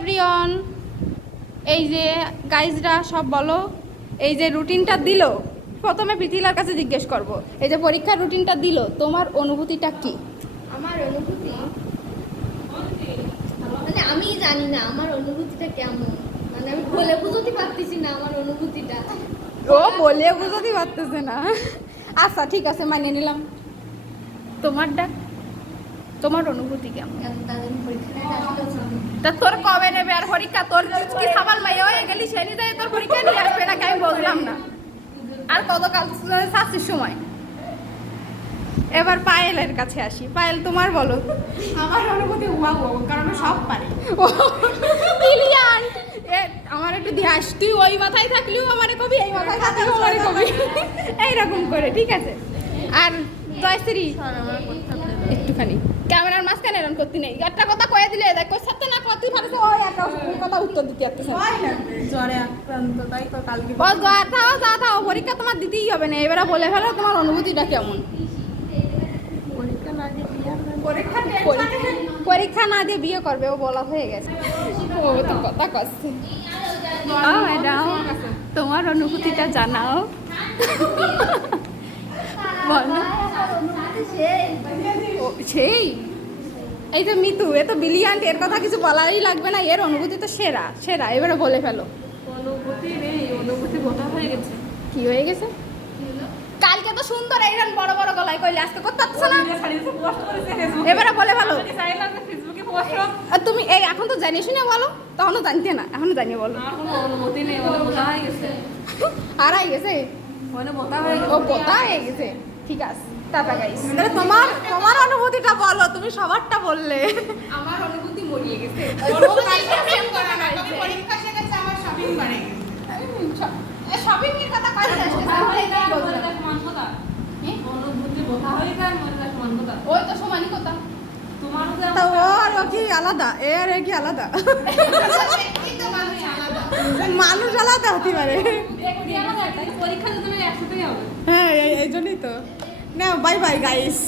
Everyone, এই যে গাইজরা সব বলো, এই যে রুটিনটা দিল, প্রথমে পৃথিলার কাছে জিজ্ঞেস করব, এই যে পরীক্ষার রুটিনটা দিল, তোমার অনুভূতিটা কি? আমার অনুভূতি মানে আমি জানি না আমার অনুভূতিটা কেমন, মানে আমি বলে বুঝতে পারতেছি না আমার অনুভূতিটা। ও বলে বুঝতে পারতেছে না। আচ্ছা ঠিক আছে, মানিয়ে নিলাম। তোমারটা, তোমার অনুভূতি কেমন? তা তোর কবে নেবে আর পরীক্ষা? তোর কি সাবাল মাইয়া হয়ে গেলি সেনি যায় তোর পরীক্ষা নিয়ে আসবে নাকি আমি বললাম না। আর কত কাল শাস্তির সময়। এবার পায়েলের কাছে আসি। পায়েল তোমার বলো। আমার অনুভূতি ওয়াও, কারণ আমি সব পারি। ব্রিলিয়ান্ট। আমার একটু ধ্যাস, তুই ওই মাথায় থাকলেও আমারে কবি, এই মাথায় থাকলেও আমারে কবি, এইরকম করে, ঠিক আছে? আর জয়শ্রী একটুখানি ক্যামেরার মাঝখানে এরকম করতে নেই, একটা কথা কয়ে দিলে দেখো সাথে না কত পারছে, ওই একটা কথা উত্তর দিতে আসতেছে। জ্বরে আক্রান্ত, তাই তো কালকে ও যা থাও, পরীক্ষা তোমার দিতেই হবে না, এবারে বলে ফেলো তোমার অনুভূতিটা কেমন। পরীক্ষা না দিয়ে পরীক্ষা না দিয়ে বিয়ে করবে, ও বলা হয়ে গেছে, ও তো কথা কচ্ছে। ম্যাডাম তোমার অনুভূতিটা জানাও। বলো। সেই এই তো মিতু, এ তো ব্রিলিয়ান্ট, এর কথা কিছু বলারই লাগবে না, এর অনুভূতি তো সেরা সেরা, এবারে বলে ফেলো। অনুভূতি নেই, অনুভূতি বোঝা হয়ে গেছে। কি হয়ে গেছে? কালকে তো সুন্দর এইরকম বড় বড় গলায় কইলে, আজকে করতে পারছো না। এবারে বলে ফেলো। ফেসবুকে পোস্ট আর তুমি এই এখন তো জানিস না, বলো। তখনও জানতে না, এখনো জানিয়ে বলো। আমার কোনো অনুভূতি নেই, মানে বোঝা হয়ে গেছে। হারাই গেছে, মানে বোঝা হয়ে ও পোতা হয়ে গেছে, ঠিক আছে। Tata guys. তাহলে তোমার তোমার অনুভূতিটা বলো, তুমি সবারটা বললে। আমার অনুভূতি মরিয়ে গেছে। পরীক্ষা শেষ হয়েছে, আমার শপিং করে শপিং এর কথা কই না, অনুভূতি বোঝা হয়ে যায়, মজা সমান কথা। ওই তো সমানই কথা। তোমার তা ওর কি আলাদা, এর কি আলাদা? মানুষ আলাদা হতে পারে। পরীক্ষা তো তুমি একসাথেই হবে। হ্যাঁ এই জন্যই তো। নাও বাই বাই গাইস।